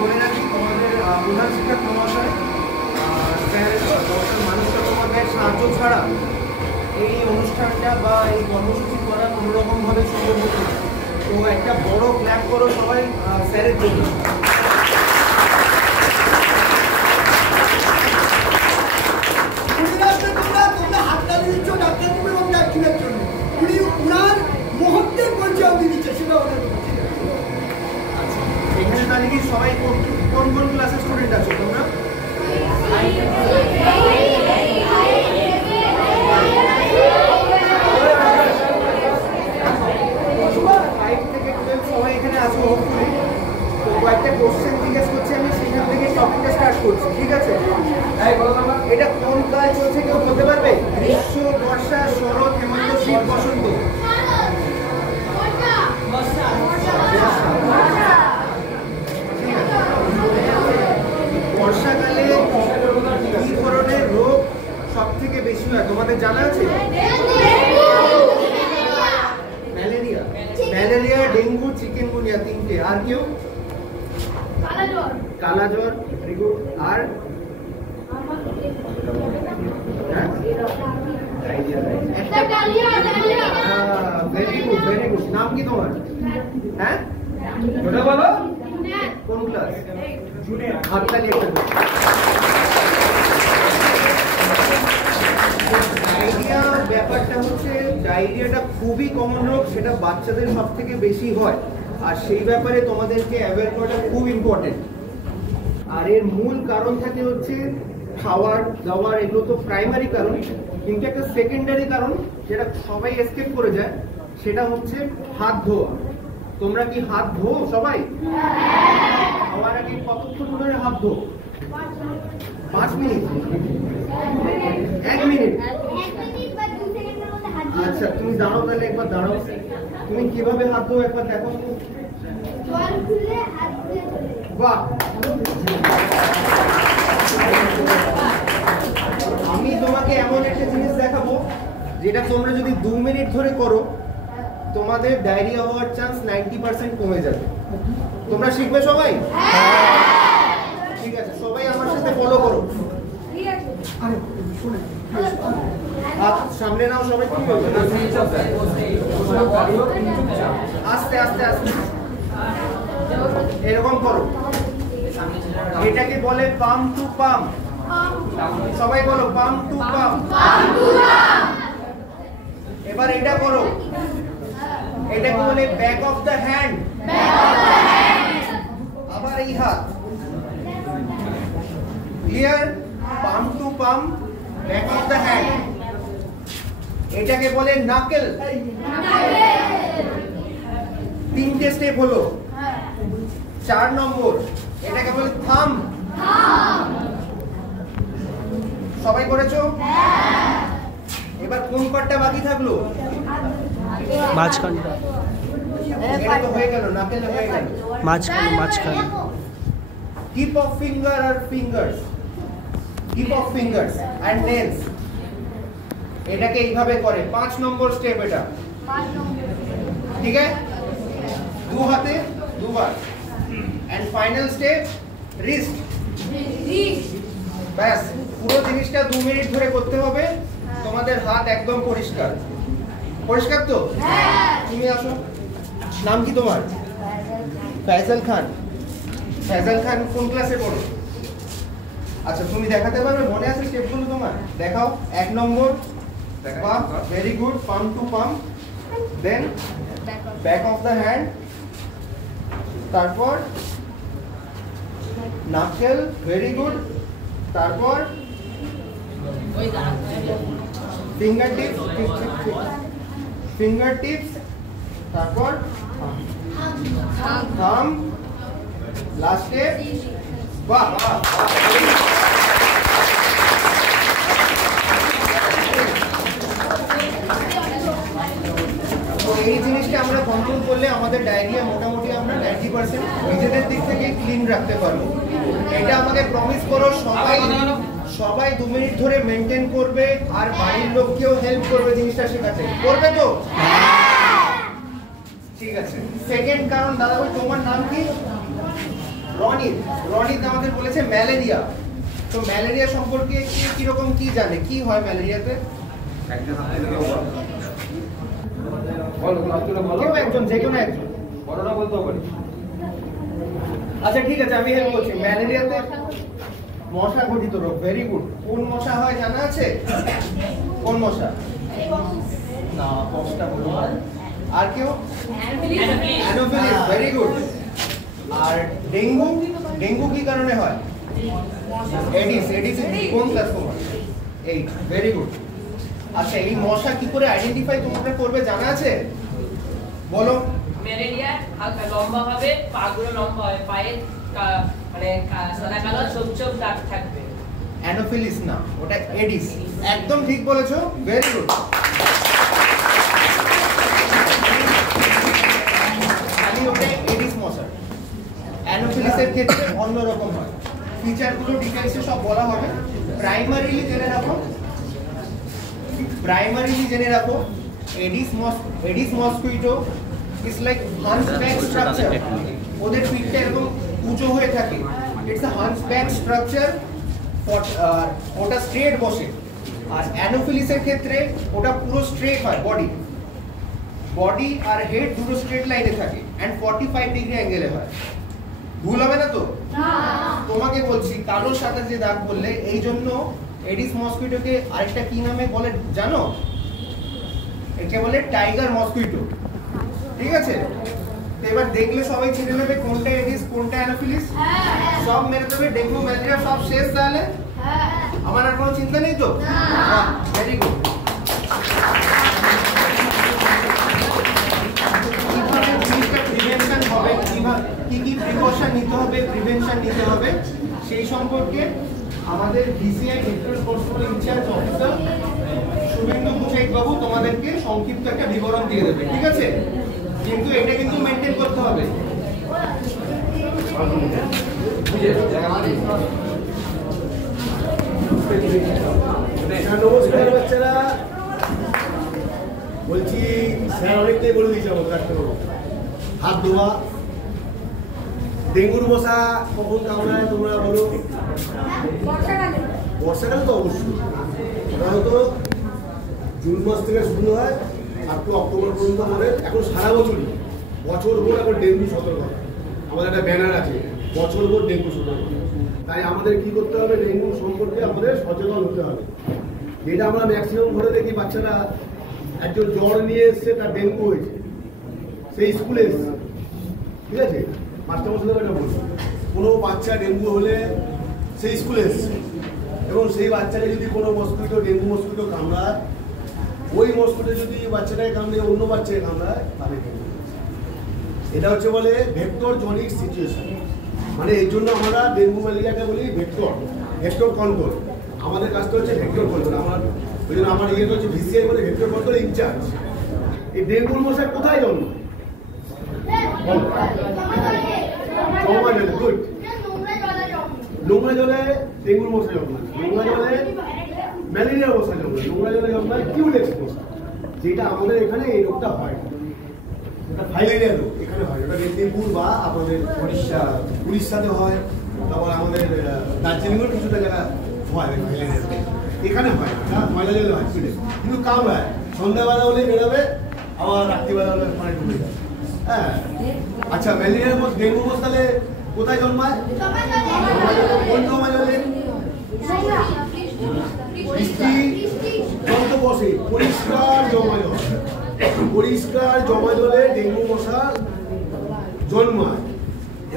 বলে রাখি তোমাদের প্রধান শিক্ষক মহাশয় স্যার দর্শন মানুষরা তোমাদের সাহায্য ছাড়া এই অনুষ্ঠানটা বা এই কর্মসূচি করা কোনোরকমভাবে সম্ভব হতো না। তো একটা বড় ক্ল্যাপ করো সবাই স্যারের জন্য। এখানে তাহলে কি সবাই কোন কোন ক্লাসের স্টুডেন্ট আছো তোমরা? সবাই এখানে আছো হোপফুলি। তো কয়েকটা কোশ্চেন জিজ্ঞেস করছি আমি, সেখান থেকে টপিকটা স্টার্ট করছি, ঠিক আছে? এটা কোন কাল চলছে কেউ বলতে পারবে? গ্রীষ্ম, বর্ষা, শরৎ, হেমন্ত, শীত, বসন্ত? বর্ষাকালে কি ধরনের রোগ সব থেকে বেশি হয় তোমাদের জানা আছে? ম্যালেরিয়া, ম্যালেরিয়া, ডেঙ্গু, চিকেনগুনিয়া, তিনটে। আর কেউ? কালা জ্বর। Are very good, very good. নাম কি তোমার? হ্যাঁ বলো। কোন ক্লাস? হাততালি একটা দাও। ডায়রিয়া ব্যাপারটা হচ্ছে, ডায়রিয়াটা খুবই কমন রোগ, সেটা বাচ্চাদের সব থেকে বেশি হয়, আর সেই ব্যাপারে তোমাদেরকে অ্যাওয়্যার করাটা খুব ইম্পর্টেন্ট। আর এর মূল কারণ থাকে হচ্ছে খাওয়ার দাওয়ার, এগুলো তো প্রাইমারি কারণ, কিন্তু একটা সেকেন্ডারি কারণ যেটা সবাই এসকেপ করে যায়, সেটা হচ্ছে হাত ধোয়া। তোমরা কি হাত ধো সবাই? খাওয়ার আগে কতক্ষণ ধরে হাত ধো? 5 মিনিট? 1 মিনিট? আচ্ছা তুমি দাঁড়াও, তাহলে একবার দাঁড়াও। তুমি কিভাবে হাত ধো একবার দেখো। বাহ, আমি তোমাকে এমন একটা জিনিস দেখাবো যেটা তোমরা যদি 2 মিনিট ধরে করো, তোমাদের ডায়রিয়া হওয়ার চান্স 90% কমে যাবে। তোমরা শিখবে সবাই? ঠিক আছে, সবাই আমার সাথে ফলো করো। হাত সামনে নাও সবাই। আস্তে আস্তে আস্তে এরকম করো। এটাকে বলে পাম টু পাম। সবাই বলো পাম টু পাম। এবার এটা করো, এটাকে বলে ব্যাক অফ দ্য হ্যান্ড। আবার এই হাত। Clear? Palm to palm, back of the hand. এটাকে বলে নাকেল। 3টে স্টেপ হলো। 4 নম্বর, এটাকে বলে থাম। সবাই করেছো? এবার কোন পার্টটা বাকি থাকলো? মাঝখানটা। এটা তো হয়ে গেল, নাকেল হয়ে গেল। মাঝখানে। টিপ অফ ফিঙ্গার আর fingers, tip of fingers and nails. এটাকে এইভাবে করে। 5 নম্বর স্টেপ এটা, ঠিক আছে? 2 হাতে 2 বার। And final step wrist. ব্যাস, পুরো জিনিসটা 2 মিনিট ধরে করতে হবে। তোমাদের হাত একদম পরিষ্কার। পরিষ্কার তো? তুমি আসো। নাম কি তোমার? ফয়সাল খান। ফয়সাল খান কোন ক্লাসে পড়ো? আচ্ছা তুমি দেখাতে পারবে? মনে আছে স্টেপগুলো তোমার? দেখাও। 1 নম্বর palm, very good, palm to palm. Then back of the hand, তারপর নাকেল, ভেরি গুড, তারপর ফিঙ্গার টিপস, ফিঙ্গার টিপস, তারপর থাম, লাস্ট স্টেপ। বাহ, তো এই জিনিসটা আমরা কন্ট্রোল করলে আমাদের ডায়রিয়া মোটামুটি আমরা 90% নিজেদের দিক থেকে ক্লিন রাখতে পারবো। এটা আমাকে প্রমিস করো, সবাই 2 মিনিট ধরে মেনটেন করবে, আর বাড়ির লোককেও হেল্প করবে জিনিসটা শেখাতে। করবে তো? ঠিক আছে। সেকেন্ড কারণ, দাদা ভাই তোমার নাম কি? রনিত আমাদের বলেছে ম্যালেরিয়া। তো ম্যালেরিয়া সম্পর্কে কিরকম কি জানে, কি হয় ম্যালেরিয়াতে? কেউ একজন, যে কোনো একজন বলতে পারি। আচ্ছা ঠিক আছে, আমি হেল্প করছি। ম্যালেরিয়াতে মশা ঘটিত রোগ, ভেরি গুড। কোন মশা হয় জানা আছে? কোন মশা? না, কষ্টা বলো। আর কেউ? Anopheles, very good. আর ডেঙ্গু, ডেঙ্গু কি কারণে হয়? এডিস, এডিস কোন ক্লাস তোমার? 8, ভেরি গুড। আচ্ছা, এই মশা কি করে আইডেন্টিফাই তোমরা করবে জানা আছে? বলো। ম্যালেরিয়া লম্বা হবে, পাগুলো লম্বা হবে, পায়ে মানে সাদা কালো ছোপ ছোপ দাগ থাকবে। অ্যানোফিলিস না, ওটা এডিস। একদম ঠিক বলেছো, ভেরি গুড। খালি ওটা এডিস মশা। অ্যানোফিলিসের ক্ষেত্রে অন্যরকম হয়। ফিচারগুলো ডিটেইলসে সব বলা হবে। প্রাইমারিলি জেনে রাখো Aedes mosquito is like hunchback structure. ওদের পিঠটা এরকম উঁচু হয়ে থাকে। It's a hunchback structure. ওটা স্ট্রেট বসে। আর অ্যানোফিলিসের ক্ষেত্রে ওটা পুরো স্ট্রেট হয়, বডি আর হেড দুটো স্ট্রেট লাইনে থাকে এন্ড 45 ডিগ্রি অ্যাঙ্গেলে হয়। ভুল হবে না তো? না। তোমাকে বলছি, কালোর সাথে যে দাগ বললে, এই জন্য এডিস মসকুইটোকে আরেকটা কি নামে বলে জানো? একে বলে টাইগার মসকুইটো। ঠিক আছে? তো এবার দেখলে সবাই চিনে নেবে কোনটা এডিস কোনটা অ্যানোফিলিস। সব মেরে দেবে, ডেঙ্গু ম্যালেরিয়া সব শেষ তাহলে। আমার আর কোনো চিন্তা নেই তো? না। Very good. কিভাবে জিনিসটা প্রিভেনশন হবে, কি কি প্রিকশন নিতে হবে, প্রিভেনশন নিতে হবে, সেই সম্পর্কে আমাদের VCI vector control in-charge officer Subhendu Buchait বাবু তোমাদেরকে সংক্ষিপ্ত একটা বিবরণ দিয়ে দেবে। ঠিক আছে? কিন্তু এটা কিন্তু মেইনটেইন করতে হবে। নমস্কার বাচ্চারা, বলছি স্যার অনেকটাই বলে দিয়েছে আমার ডাক্তারবাবু। হাত ধোয়া, ডেঙ্গুর মশা কখন কামড়ায় তোমরা বলো? বর্ষাকালে তো অবশ্যই। সাধারণত জুন মাস থেকে শুরু হয় আপ টু অক্টোবর পর্যন্ত আমাদের এখন সারা বছরই বছরভর এখন ডেঙ্গু সতর্কতা। আমাদের একটা ব্যানার আছে, বছরভর ডেঙ্গু সতর্কতা। তাই আমাদের কি করতে হবে, ডেঙ্গু সম্পর্কে আমাদের সচেতন হতে হবে। যেটা আমরা ম্যাক্সিমাম ঘরে দেখি, বাচ্চারা একজন জ্বর নিয়ে এসছে, তার ডেঙ্গু হয়েছে, সেই স্কুলে এসছে। ঠিক আছে, মাস্টারমশাই এটা বলছে, কোনো বাচ্চা ডেঙ্গু হলে সেই স্কুলে এসছে এবং সেই বাচ্চাকে যদি কোনো মসকুইটো ডেঙ্গু মসকুইটো কামড়ায়, ওই মসকুইটো যদি বাচ্চাটাকে কামড়ে অন্য বাচ্চাকে কামড়ায়, তাহলে এটা হচ্ছে বলে ভেক্টর জনিক সিচুয়েশন। মানে এই জন্য আমরা ডেঙ্গু ম্যালেরিয়াকে বলি ভেক্টর কন্ট্রোল। আমাদের কাজটা হচ্ছে ভেক্টর কন্ট্রোল। ওই জন্য আমার ইয়ে হচ্ছে ভিসিআই বলে ভেক্টর কন্ট্রোল ইনচার্জ। এই ডেঙ্গুর মশা কোথায় জন্ম? জমা জলে। গুড। নোংরা জলে ডেঙ্গুর মশা জন্মায়, নোংরা জলে ম্যালেরিয়ার মশা জন্মায়, নোংরা জলে জন্মায় কিউলেক্স মশা, যেটা আমাদের এখানে এই রোগটা হয়। এটা ফাইলেরিয়া রোগ এখানে হয়, ওটা মেদিনীপুর বা আমাদের উড়িষ্যাতে হয়, তারপর আমাদের দার্জিলিংয়ের কিছুটা জায়গা হয় ফাইলেরিয়া রোগ। এখানে হয় না, ময়লা জলে হয় কিন্তু কামড়ায়। সন্ধ্যাবেলা হলে বেরোবে, আবার রাত্রিবেলা হলে মানে ডুবে যাবে। হ্যাঁ, আচ্ছা, ম্যালেরিয়ার মধ্যে ডেঙ্গু মশা তাহলে কোথায় জন্মায়? কোন জমা জলে? বৃষ্টি জল তো বসে, পরিষ্কার জমা জল। পরিষ্কার জমা জলে ডেঙ্গু মশা জন্মায়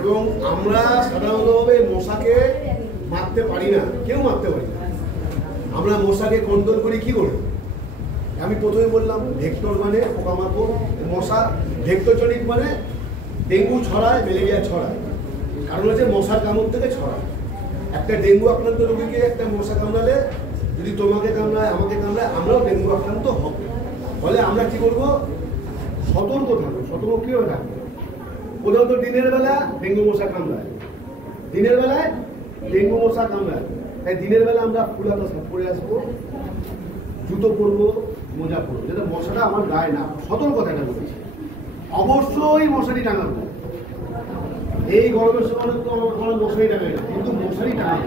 এবং আমরা সাধারণতভাবে মশাকে মারতে পারি না, কেউ মারতে পারি না। আমরা মশাকে কন্ট্রোল করি কি করে? আমি প্রথমে বললাম ভেক্টর মানে পোকামাকড়, মশা ভেক্টরজনিক মানে ডেঙ্গু ছড়ায়, ম্যালেরিয়া ছড়ায়। কারণ হচ্ছে মশার কামড় থেকে ছড়ায়। একটা ডেঙ্গু আক্রান্ত রোগীকে একটা মশা কামড়ালে, যদি তোমাকে কামড়ায় আমাকে কামড়ায়, আমরাও ডেঙ্গু আক্রান্ত হব। ফলে আমরা কি করবো? সতর্ক থাকবো। সতর্ক কীভাবে থাকবো? প্রধানত দিনের বেলা ডেঙ্গু মশা কামড়ায়, দিনের বেলায় ডেঙ্গু মশা কামড়ায়। তাই দিনের বেলা আমরা ফুলাতা সব পরে আসবো, জুতো পরবো, মোজা পরবো, যেটা মশাটা আমার গায়ে না। সতর্কতা এটা বলেছি। অবশ্যই মশারি টাঙাবো, এই গরমের সময় তো আমরা মশারি টাঙাই না, কিন্তু মশারি টাঙাই,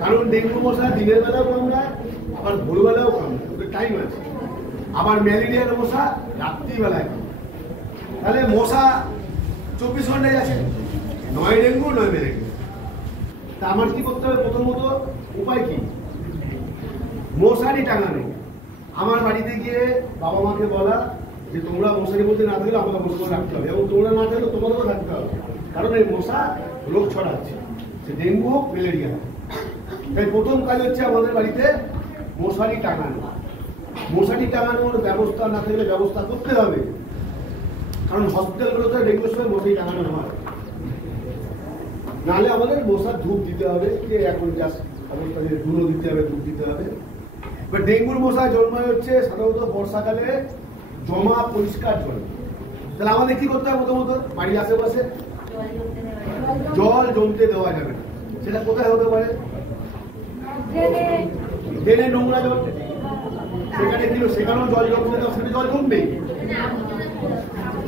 কারণ ডেঙ্গু মশা দিনের বেলাও কামড়ায়, আবার ভোরবেলাও কামড়ায়, ওদের টাইম আছে। আবার ম্যালেরিয়ার মশা রাত্রিবেলায় কামড়ায়। তাহলে মশা 24 ঘন্টায় আছে, নয় ডেঙ্গু নয় ম্যালেরিয়া। তা আমার কি করতে হবে? প্রথমত উপায় কি? মশারি টাঙানো। আমার বাড়িতে গিয়ে বাবা মাকে বলা যে তোমরা মশারি মধ্যে না থাকলে আমাকে মশারি রাখতে হবে, এবং তোমরা না থাকলে তোমাদেরও থাকতে হবে, কারণ এই মশা রোগ ছড়াচ্ছে, সে ডেঙ্গু হোক ম্যালেরিয়া হোক। তাই প্রথম কাজ হচ্ছে আমাদের বাড়িতে মশারি টাঙানো। মশারি টাঙানোর ব্যবস্থা না থাকলে ব্যবস্থা করতে হবে, কারণ হসপিটালগুলোতে ডেঙ্গুর সময় মশারি টাঙানো হয়। নাহলে আমাদের মশার ধূপ দিতে হবে, যে এখন যা অবস্থা যে ধুলো দিতে হবে, ধূপ দিতে হবে। এবার ডেঙ্গুর মশা জন্মায় হচ্ছে সাধারণত বর্ষাকালে জমা পরিষ্কার জল। তাহলে আমাদের কি করতে হবে? প্রথমত বাড়ির আশেপাশে জল জমতে দেওয়া যাবে না। সেটা কোথায় হতে পারে? ড্রেনে নোংরা জল, সেখানেও জল জমতে দেওয়া, সেখানে জল জমবেই।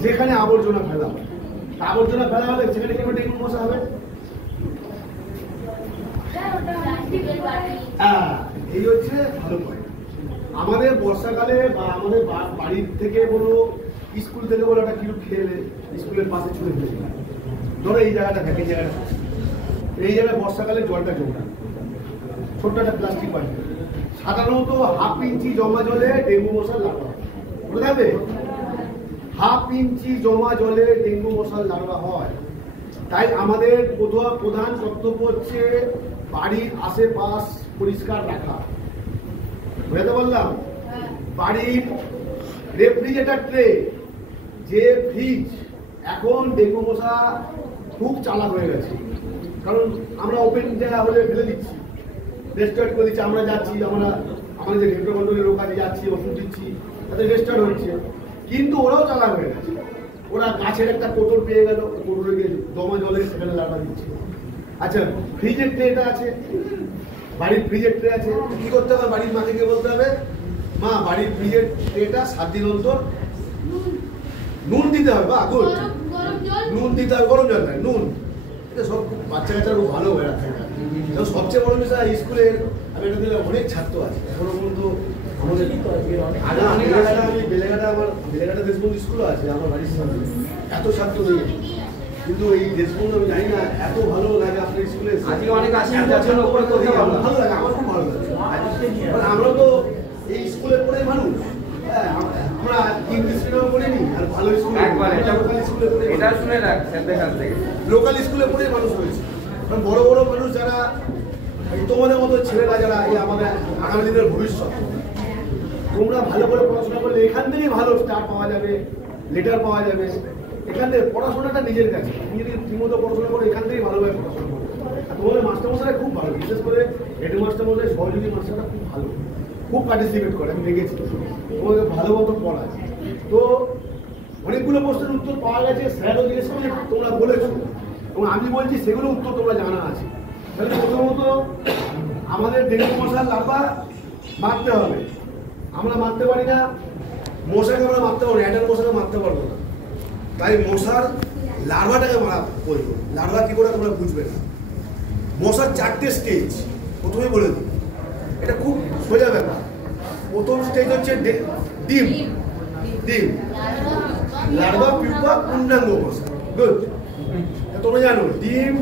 যেখানে আবর্জনা ফেলা হয়, আবর্জনা ফেলা হলে সেখানে কি ডেঙ্গু মশা হবে? এই হচ্ছে ভালো পয়েন্ট। আমাদের বর্ষাকালে বা আমাদের বাড়ির থেকে বলো, স্কুল থেকে বলো, একটা কিছু খেলে স্কুলের পাশে ছুটে ফেলে, ধরো এই জায়গাটা থাকে, এই জায়গায় বর্ষাকালে জলটা জমা, ছোট্ট একটা প্লাস্টিক বাড়ি, সাধারণত 1/2 ইঞ্চি জমা জলে ডেঙ্গু মশার লার্ভা বলে যাবে। 1/2 ইঞ্চি জমা জলে ডেঙ্গু মশার লার্ভা হয়। তাই আমাদের প্রধান কর্তব্য হচ্ছে বাড়ির আশেপাশ পরিষ্কার রাখা। বুঝতে বললাম? বাড়ির রেফ্রিজারেটর ট্রে, যে ফ্রিজ, এখন ডেঙ্গু মশা খুব চালাক হয়ে গেছে, কারণ আমরা ওপেন জায়গা হলে ফেলে দিচ্ছি, রেস্টার্ট করে দিচ্ছি। আমরা যাচ্ছি, আমাদের যে ঘেন্দ্র মন্ডলের লোক আছে, যাচ্ছি, ওষুধ দিচ্ছি, তাদের রেস্টার্ট হচ্ছে। কিন্তু ওরাও চালাক হয়ে গেছে, ওরা গাছের একটা কোটর পেয়ে গেল, কোটরে গিয়ে জমা জলে সেখানে লার্ভা দিচ্ছে। আচ্ছা, ফ্রিজের ট্রেটা আছে, বাড়ির ফ্রিজের ট্রে আছে, কি করতে হবে? বাড়ির মাকে গিয়ে বলতে হবে, মা বাড়ির ফ্রিজের ট্রেটা 7 দিন অন্তর নুন দিতে হবে। বা গুড, নুন দিতে হবে, গরম জল নয়, নুন। এটা সব বাচ্চা কাচ্চা খুব ভালো হয়ে রাখে। সবচেয়ে বড় বিষয়, স্কুলের আমি এটা দিলে অনেক ছাত্র আছে এখনো পর্যন্ত। আমি বেলেঘাটা দেশবন্ধু স্কুলও আছে আমার বাড়ির সামনে, এত ছাত্র নেই, কিন্তু এই দেশবন্ধু আমি জানি না এত ভালো লাগে আপনার স্কুলে। আজকে অনেক আসি, ভালো লাগে, আমার খুব ভালো লাগে। আমরা তো এই স্কুলে পড়ে মানুষ, আমরা ইংলিশ মিডিয়ামে পড়িনি, আর ভালো স্কুলে এটা শুনে রাখ, লোকাল স্কুলে পড়ে মানুষ হয়েছে। কারণ বড় বড় মানুষ যারা তোমাদের মতো ছেলেরা, যারা এই আমাদের আগামী দিনের ভবিষ্যৎ, তোমরা ভালো করে পড়াশোনা করলে এখান থেকেই ভালো স্টার পাওয়া যাবে, লেটার পাওয়া যাবে। এখান থেকে পড়াশোনাটা নিজের কাছে, তুমি যদি ঠিকমতো পড়াশোনা করো এখান থেকেই ভালোভাবে পড়াশোনা করো। আর তোমাদের মাস্টারমশাইরা খুব ভালো, বিশেষ করে হেডমাস্টার মশাই, সহযোগী মাস্টাররা খুব ভালো, খুব পার্টিসিপেট করে, আমি দেখেছি, তোমাদের ভালো মতো পড়ায়। তো অনেকগুলো প্রশ্নের উত্তর পাওয়া গেছে, স্যারও জিজ্ঞেস করে তোমরা বলেছো, এবং আমি বলছি সেগুলো উত্তর তোমরা জানা আছে। তাহলে প্রথমত আমাদের ডেঙ্গু মশার লার্ভা মারতে হবে। আমরা মারতে পারি না, মশাকে আমরা মারতে পারবো না, অ্যাডাল্ট মশাকে মারতে পারবো না। তাই মশার লার্ভাটাকে মারা করবো। লার্ভা কি করে তোমরা বুঝবে না। মশার 4টে স্টেজ, প্রথমে বলে দিই, এটা খুব সোজা ব্যাপার। প্রথম স্টেজ হচ্ছে ডিম, লার্ভা, পিউপা, পূর্ণাঙ্গ মশা। গুড, তোমরা জানো ডিম,